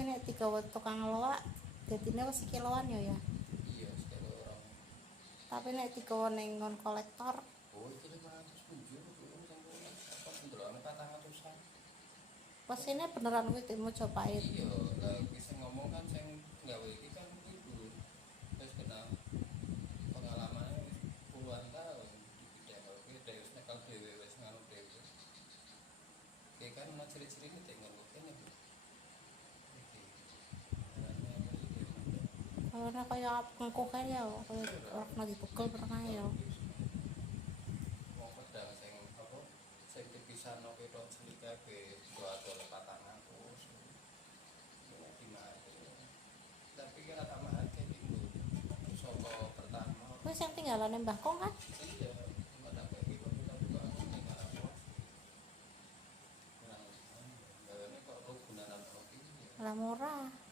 kuwi nek digawa tukang loak dadine wis kiloan ya. Iya, sekali orang. Tapi nek digawa ning ngon kolektor, Oh, itu 500 bujur belum sampai apa bentrokan 400-an. pesine beneran kuwi di Mojopahit. Iya, lah sing ngomong kan sing gawe iki kan iku wis kena pengalamannya puluhan tahun di bidang kalau kita wis nekal dhewe wis nganu dhewe. Kayak kan mau ciri-ciri ini tinggal buktinya bu. Ora kaya engko kae ya, kaya ora dipukul pernah ya. Mau pedang sing apa? Sing dipisahno ketok cilik kabeh dua-dua 400. Ya dimati. Tapi kira tak mahal kayak gitu. Soko pertama. Kuwi sing tinggalane Mbah Kong kan? Iya, enggak tak kayak gitu tapi kok ning apa? Nah, ini kok gunaan apa iki? Lah murah.